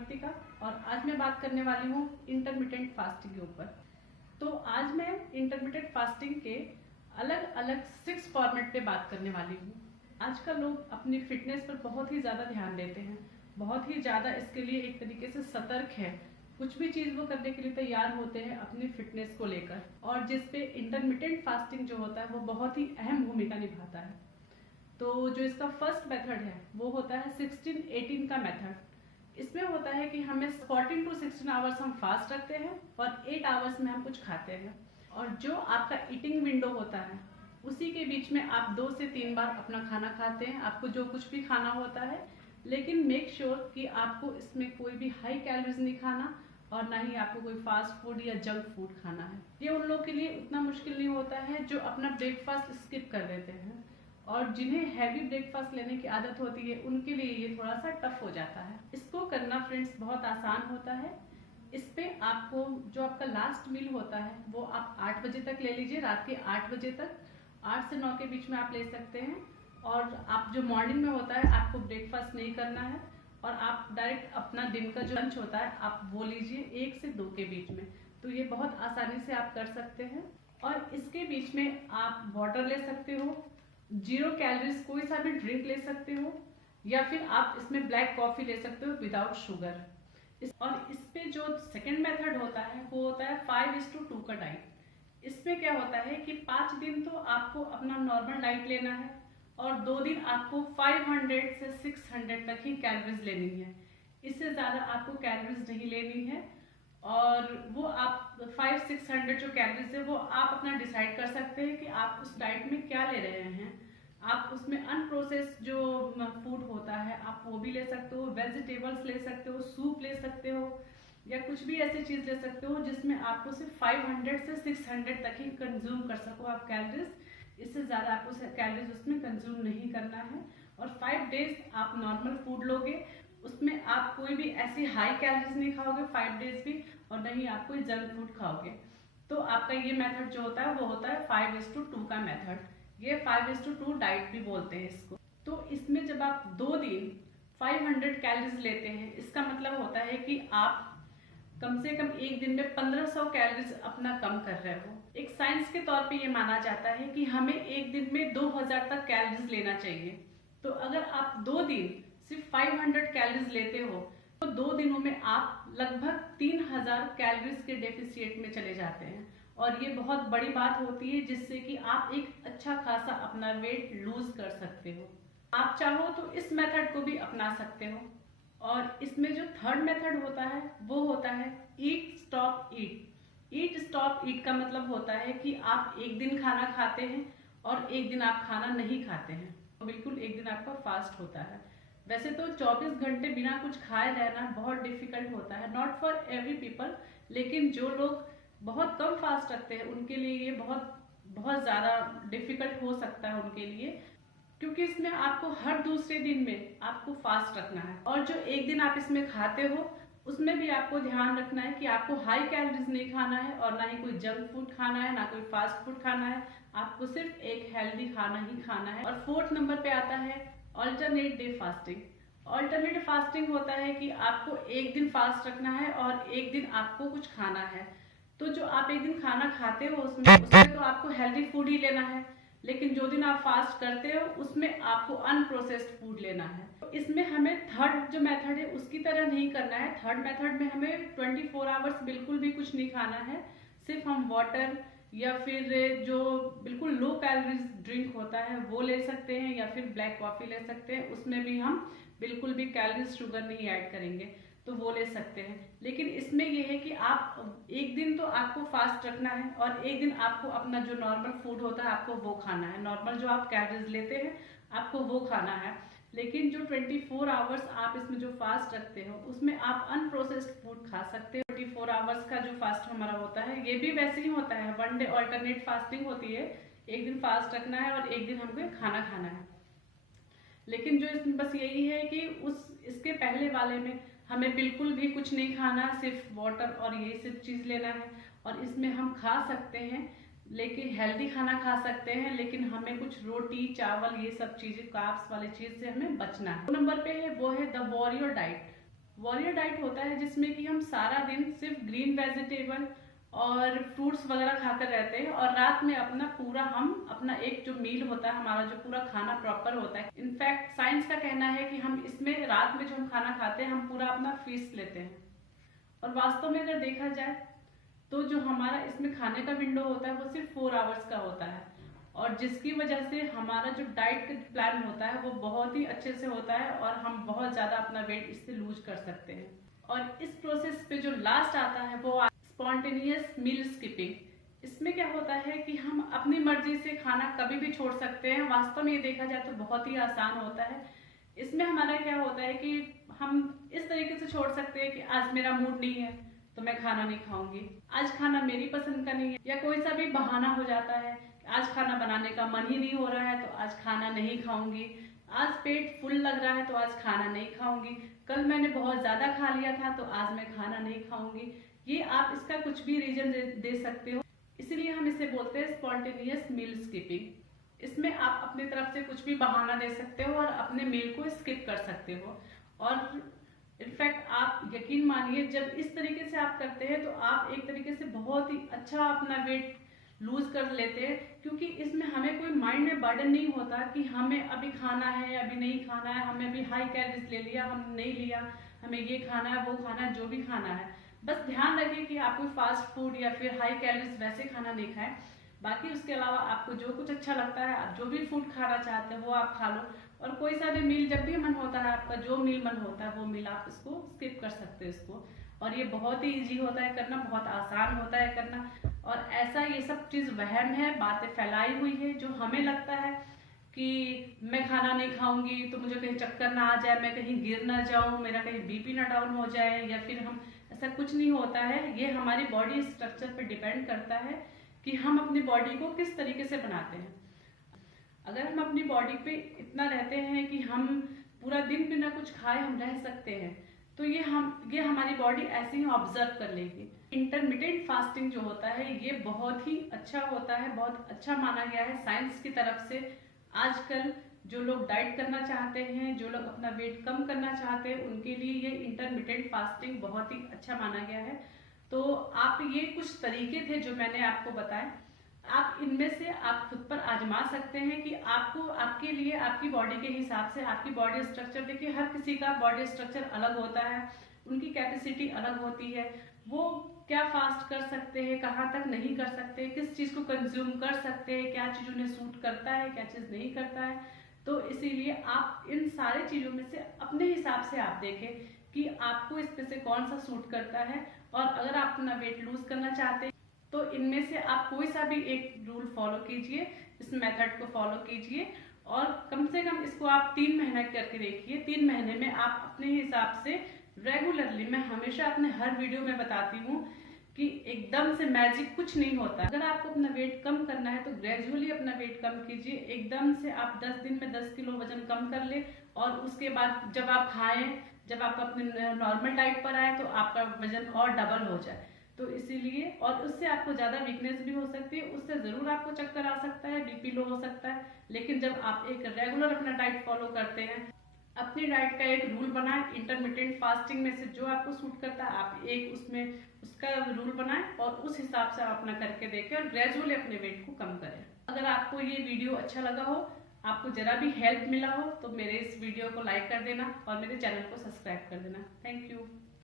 कृतिका और आज मैं बात करने वाली हूँ इंटरमिटेंट फास्टिंग के ऊपर। तो आज मैं इंटरमिटेंट फास्टिंग के अलग अलग 6 फॉर्मेट पे बात करने वाली हूँ। आजकल लोग अपनी फिटनेस पर बहुत ही ज़्यादा ध्यान देते हैं, बहुत ही ज़्यादा इसके लिए एक तरीके से सतर्क है। कुछ भी चीज़ वो करने के लिए तैयार होते हैं अपनी फिटनेस को लेकर, और जिसपे इंटरमिटेंट फास्टिंग जो होता है वो बहुत ही अहम भूमिका निभाता है। तो जो इसका फर्स्ट मेथड है वो होता है 16-18 का मेथड। इसमें होता है कि हमें 14 to 16 आवर्स हम फास्ट रखते हैं और 8 आवर्स में हम कुछ खाते हैं, और जो आपका ईटिंग विंडो होता है उसी के बीच में आप 2 से 3 बार अपना खाना खाते हैं, आपको जो कुछ भी खाना होता है। लेकिन मेक श्योर कि आपको इसमें कोई भी हाई कैलोरीज नहीं खाना और ना ही आपको कोई फास्ट फूड या जंक फूड खाना है। ये उन लोगों के लिए उतना मुश्किल नहीं होता है जो अपना ब्रेकफास्ट स्किप कर देते हैं, और जिन्हें हैवी ब्रेकफास्ट लेने की आदत होती है उनके लिए ये थोड़ा सा टफ हो जाता है। इसको करना फ्रेंड्स बहुत आसान होता है। इस पे आपको जो आपका लास्ट मील होता है वो आप 8 बजे तक ले लीजिए, रात के 8 बजे तक, 8 से 9 के बीच में आप ले सकते हैं। और आप जो मॉर्निंग में होता है आपको ब्रेकफास्ट नहीं करना है, और आप डायरेक्ट अपना दिन का जो लंच होता है आप वो लीजिए 1 से 2 के बीच में। तो ये बहुत आसानी से आप कर सकते हैं। और इसके बीच में आप वाटर ले सकते हो, 0 कैलोरीज कोई सा भी ड्रिंक ले सकते हो, या फिर आप इसमें ब्लैक कॉफी ले सकते हो विदाउट शुगर। और इस पे जो सेकंड मेथड होता है वो होता है 5:2 का डाइट। इसमें क्या होता है कि 5 दिन तो आपको अपना नॉर्मल डाइट लेना है और 2 दिन आपको 500 से 600 तक ही कैलोरीज लेनी है। इससे ज़्यादा आपको कैलोरीज नहीं लेनी है, और वो आप 500-600 जो कैलोरीज है वो आप अपना डिसाइड कर सकते हैं कि आप उस डाइट में क्या ले रहे हैं। आप उसमें अनप्रोसेस्ड जो फूड होता है आप वो भी ले सकते हो, वेजिटेबल्स ले सकते हो, सूप ले सकते हो, या कुछ भी ऐसी चीज़ ले सकते हो जिसमें आपको सिर्फ 500 से 600 तक ही कंज्यूम कर सको आप कैलोरीज। इससे ज़्यादा आपको कैलोरीज उसमें कंज्यूम नहीं करना है। और 5 डेज आप नॉर्मल फूड लोगे, उसमें आप कोई भी ऐसी हाई कैलोरीज नहीं खाओगे 5 डेज भी, और नहीं आप कोई जंक फूड खाओगे। तो आपका ये मेथड जो होता है वो होता है 5:2 का मेथड। ये 5:2 डाइट भी बोलते हैं इसको। तो इसमें जब आप 2 दिन 500 कैलोरीज लेते हैं, इसका मतलब होता है कि आप कम से कम एक दिन में 1500 कैलोरीज अपना कम कर रहे हो। एक साइंस के तौर पे ये माना जाता है कि हमें एक दिन में 2000 तक कैलोरीज लेना चाहिए। तो अगर आप 2 दिन सिर्फ 500 कैलोरीज लेते हो तो 2 दिनों में आप लगभग 3000 कैलोरीज के डेफिसिट में चले जाते हैं, और ये बहुत बड़ी बात होती है जिससे कि आप एक अच्छा खासा अपना वेट लूज कर सकते हो। आप चाहो तो इस मेथड को भी अपना सकते हो। और इसमें जो थर्ड मेथड होता है वो होता है ईट स्टॉप ईट। ईट स्टॉप ईट का मतलब होता है कि आप एक दिन खाना खाते हैं और एक दिन आप खाना नहीं खाते हैं, तो बिल्कुल एक दिन आपका फास्ट होता है। वैसे तो 24 घंटे बिना कुछ खाए रहना बहुत डिफिकल्ट होता है, नॉट फॉर एवरी पीपल, लेकिन जो लोग बहुत कम फास्ट रखते हैं उनके लिए ये बहुत ज़्यादा डिफिकल्ट हो सकता है उनके लिए, क्योंकि इसमें आपको हर दूसरे दिन में आपको फास्ट रखना है। और जो एक दिन आप इसमें खाते हो उसमें भी आपको ध्यान रखना है कि आपको हाई कैलोरीज नहीं खाना है, और ना ही कोई जंक फूड खाना है, ना कोई फास्ट फूड खाना है। आपको सिर्फ एक हेल्दी खाना ही खाना है। और 4th नंबर पे आता है alternate day fasting. Alternate fasting होता है कि आपको एक दिन फास्ट रखना है और एक दिन आपको कुछ खाना है। तो जो आप एक दिन खाना खाते हो उसमें तो आपको हेल्दी फूड ही लेना है, लेकिन जो दिन आप फास्ट करते हो उसमें आपको अनप्रोसेस्ड फूड लेना है। तो इसमें हमें थर्ड जो मेथड है उसकी तरह नहीं करना है। थर्ड मेथड में हमें 24 आवर्स बिल्कुल भी कुछ नहीं खाना है, सिर्फ हम वाटर या फिर जो बिल्कुल लो कैलोरीज ड्रिंक होता है वो ले सकते हैं, या फिर ब्लैक कॉफ़ी ले सकते हैं। उसमें भी हम बिल्कुल भी कैलोरीज शुगर नहीं ऐड करेंगे, तो वो ले सकते हैं। लेकिन इसमें यह है कि आप एक दिन तो आपको फास्ट रखना है और एक दिन आपको अपना जो नॉर्मल फूड होता है आपको वो खाना है। नॉर्मल जो आप कैलोरीज लेते हैं आपको वो खाना है। लेकिन जो 24 आवर्स आप इसमें जो फास्ट रखते हो उसमें आप अनप्रोसेस्ड फूड खा सकते हो। 24 आवर्स का जो फास्ट हमारा होता है ये भी वैसे ही होता है, 1 डे ऑल्टरनेट फास्टिंग होती है। एक दिन फास्ट रखना है और एक दिन हमको खाना खाना है। लेकिन जो इसमें बस यही है कि इसके पहले वाले में हमें बिल्कुल भी कुछ नहीं खाना, सिर्फ वाटर और यही सब चीज़ लेना है। और इसमें हम खा सकते हैं, लेकिन हेल्दी खाना खा सकते हैं, लेकिन हमें कुछ रोटी चावल ये सब चीज़ें कार्ब्स वाली चीज़ से हमें बचना है। 2 नंबर पे है वो है the warrior diet. Warrior diet होता है जिसमें कि हम सारा दिन सिर्फ ग्रीन वेजिटेबल और फ्रूट्स वगैरह खाकर रहते हैं और रात में अपना एक जो मील होता है, हमारा जो पूरा खाना प्रॉपर होता है। इनफैक्ट साइंस का कहना है कि हम इसमें रात में जो हम खाना खाते हैं हम पूरा अपना फीस्ट लेते हैं। और वास्तव में अगर देखा जाए तो जो हमारा इसमें खाने का विंडो होता है वो सिर्फ 4 आवर्स का होता है, और जिसकी वजह से हमारा जो डाइट प्लान होता है वो बहुत ही अच्छे से होता है और हम बहुत ज़्यादा अपना वेट इससे लूज कर सकते हैं। और इस प्रोसेस पे जो लास्ट आता है वो स्पॉन्टेनियस मील स्किपिंग। इसमें क्या होता है कि हम अपनी मर्जी से खाना कभी भी छोड़ सकते हैं। वास्तव में ये देखा जाए तो बहुत ही आसान होता है। इसमें हमारा क्या होता है कि हम इस तरीके से छोड़ सकते हैं कि आज मेरा मूड नहीं है तो मैं खाना नहीं खाऊंगी, आज खाना मेरी पसंद का नहीं है, या कोई सा भी बहाना हो जाता है आज खाना बनाने का मन ही नहीं हो रहा है तो आज खाना नहीं खाऊंगी, आज पेट फुल लग रहा है तो आज खाना नहीं खाऊंगी, कल मैंने बहुत ज्यादा खा लिया था तो आज मैं खाना नहीं खाऊंगी। ये आप इसका कुछ भी रीजन दे सकते हो, इसीलिए हम इसे बोलते हैं स्पॉन्टेनियस मील स्किपिंग। इसमें आप अपनी तरफ से कुछ भी बहाना दे सकते हो और अपने मील को स्किप कर सकते हो। और इनफैक्ट आप यकीन मानिए जब इस तरीके से आप करते हैं तो आप एक तरीके से बहुत ही अच्छा अपना वेट लूज कर लेते हैं, क्योंकि इसमें हमें कोई माइंड में बर्डन नहीं होता कि हमें अभी खाना है अभी नहीं खाना है, हमें अभी हाई कैलोरीज ले लिया हम नहीं लिया, हमें ये खाना है वो खाना है, जो भी खाना है बस ध्यान रखिए कि आप कोई फास्ट फूड या फिर हाई कैलोरीज वैसे खाना नहीं खाएं। बाकी उसके अलावा आपको जो कुछ अच्छा लगता है, आप जो भी फूड खाना चाहते हैं वो आप खा लो, और कोई सा भी मील जब भी मन होता है आपका जो मील मन होता है वो मील आप इसको स्किप कर सकते हो इसको। और ये बहुत ही इजी होता है करना, बहुत आसान होता है करना। और ऐसा ये सब चीज वहम है, बातें फैलाई हुई है जो हमें लगता है कि मैं खाना नहीं खाऊंगी तो मुझे कहीं चक्कर ना आ जाए, मैं कहीं गिर ना जाऊं, मेरा कहीं बीपी ना डाउन हो जाए, या फिर हम ऐसा कुछ नहीं होता है। ये हमारी बॉडी स्ट्रक्चर पर डिपेंड करता है कि हम अपनी बॉडी को किस तरीके से बनाते हैं। अगर हम अपनी बॉडी पे इतना रहते हैं कि हम पूरा दिन बिना कुछ खाए हम रह सकते हैं तो ये हमारी बॉडी ऐसे ही ऑब्जर्व कर लेगी। इंटरमिटेंट फास्टिंग जो होता है ये बहुत ही अच्छा होता है, बहुत अच्छा माना गया है साइंस की तरफ से। आजकल जो लोग डाइट करना चाहते हैं, जो लोग अपना वेट कम करना चाहते हैं, उनके लिए ये इंटरमिटेंट फास्टिंग बहुत ही अच्छा माना गया है। तो आप ये कुछ तरीके थे जो मैंने आपको बताए, आप इनमें से आप खुद पर आजमा सकते हैं कि आपको आपके लिए आपकी बॉडी के हिसाब से आपकी बॉडी स्ट्रक्चर, देखिए हर किसी का बॉडी स्ट्रक्चर अलग होता है, उनकी कैपेसिटी अलग होती है, वो क्या फास्ट कर सकते हैं, कहाँ तक नहीं कर सकते, किस चीज को कंज्यूम कर सकते हैं, क्या चीज उन्हें सूट करता है, क्या चीज नहीं करता है। तो इसीलिए आप इन सारी चीजों में से अपने हिसाब से आप देखें कि आपको इसमें से कौन सा सूट करता है। और अगर आप अपना वेट लूज करना चाहते हैं तो इनमें से आप कोई सा भी एक रूल फॉलो कीजिए, इस मेथड को फॉलो कीजिए और कम से कम इसको आप 3 महीने करके देखिए। 3 महीने में आप अपने हिसाब से रेगुलरली, मैं हमेशा अपने हर वीडियो में बताती हूँ कि एकदम से मैजिक कुछ नहीं होता। अगर आपको अपना वेट कम करना है तो ग्रेजुअली अपना वेट कम कीजिए। एकदम से आप 10 दिन में 10 किलो वजन कम कर ले और उसके बाद जब आप खाएं, जब आप अपने नॉर्मल डाइट पर आए तो आपका वजन और डबल हो जाए। तो इसीलिए, और उससे आपको ज्यादा वीकनेस भी हो सकती है, उससे जरूर आपको चक्कर आ सकता है, बीपी लो हो सकता है। लेकिन जब आप एक रेगुलर अपना डाइट फॉलो करते हैं, अपनी डाइट का एक रूल बनाएं, इंटरमिटेंट फास्टिंग में से जो आपको सूट करता है आप एक उसमें उसका रूल बनाएं और उस हिसाब से आप अपना करके देखें और ग्रेजुअली अपने वेट को कम करें। अगर आपको ये वीडियो अच्छा लगा हो, आपको जरा भी हेल्प मिला हो तो मेरे इस वीडियो को लाइक कर देना और मेरे चैनल को सब्सक्राइब कर देना। Thank you.